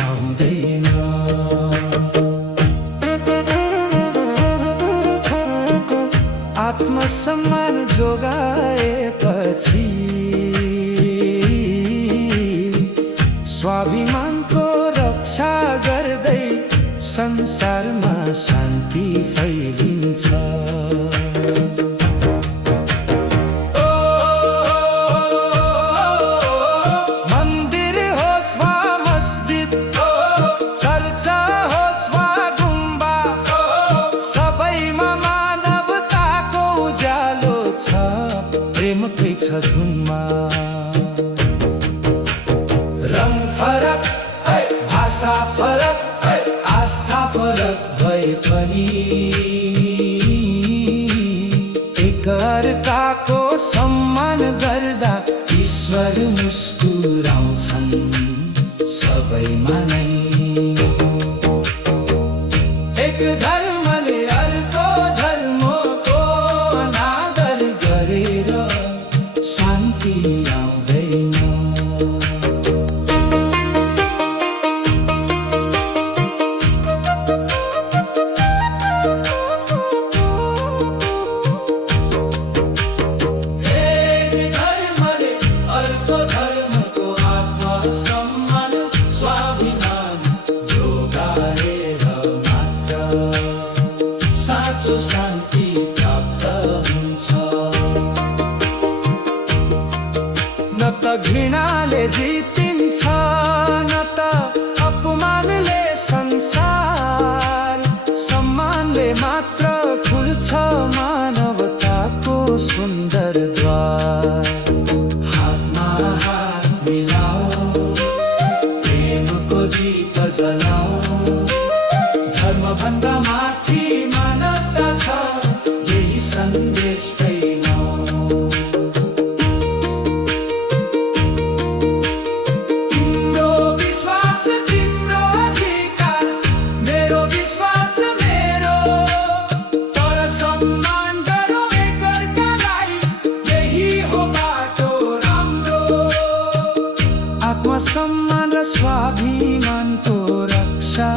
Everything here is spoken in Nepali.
आउँदैन। आत्मसम्मान जोगाएपछि स्वाभिमानको रक्षा गर्दै संसारमा शान्ति फैलिन्छ। मन्दिर होस् वा मस्जिद, चर्चा होस् वा गुम्बा, सबैमा मानवताको उज्यालो छ, प्रेमकै छ धुनमा। रङ फरक, भाषा फरक, आस्था फरक भए पनि एकअर्काको सम्मान गर्दा ईश्वर मुस्कुराउँछन् सबैमा नै। एक धर्मले अर्को धर्मको अनादर गरेर शान्ति आउँदैन। शान्ति प्राप्त हुन्छ। न त घृणाले जितिन्छ, न त अपमानले संसार। सम्मानले मात्र खुल्छ मानवताको सुन्दर द्वार। हातमा हात मिलाऊ, प्रेमको दीप जलाऊ, धर्मभन्दा माथि मानवता छ, यही सन्देश फैलाऊ। तिम्रो विश्वास तिम्रो अधिकार, मेरो विश्वास मेरो, तर सम्मान गरौँ एकअर्कालाई, यही हो बाटो राम्रो। आत्मसम्मान र स्वाभिमानको रक्षा